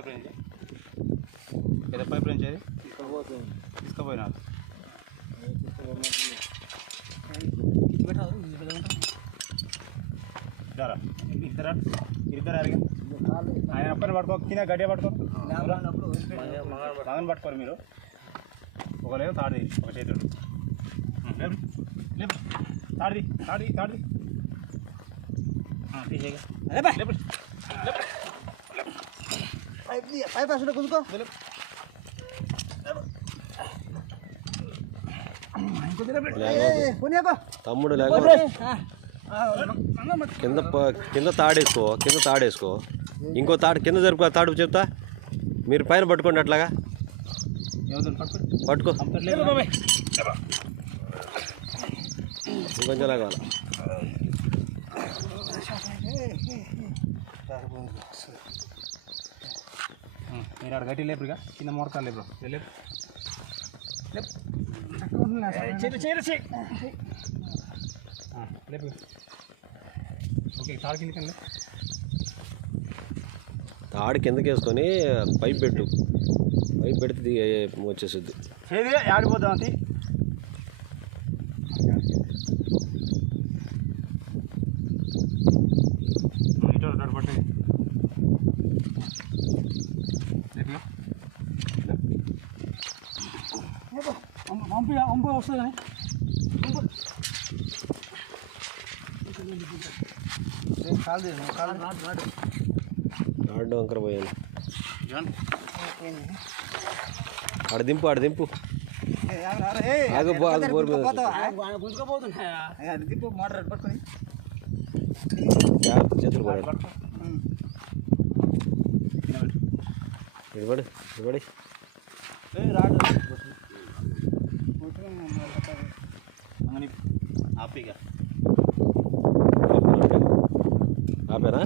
pipe range ఏదో pipe range అది తీసుకుపోయినా ఇద్దరు ఆయన ఒక్కరిని పట్టుకో కింద గడ్డ పట్టుకో మగని పట్టుకోరు మీరు ఒకలేదు తాడిది ఒక చేతుడు లేపు తాడిది తాడిది తాడిది పైప్ అసలు కుదుకో తమ్ముడు లేకపోతే కింద తాడేసుకో ఇంకో తాడు కింద జరుపుకో తాడు చెప్తా మీరు పైన పట్టుకోండి అట్లాగా పట్టుకో ఇంకొంచెం లాగా మీరు ఆడ గట్టి లేపుగా కింద మోడతాను లేపు లేపు లేపు ఓకే తాడు కిందకండి తాడు కిందకి వేసుకొని పైప్ పెట్టు పైప్ పెడితే వచ్చేస్తుంది ఆడిపోతాం అది ఇటు పట్టేది అంబ వస్తుంది కానీ ఆడు వంకర పోయాను ఆడ దింపు ఆగు బోర్ చేతులు పడాడు ఇవ్వడు ఆపిగా ఆపేనా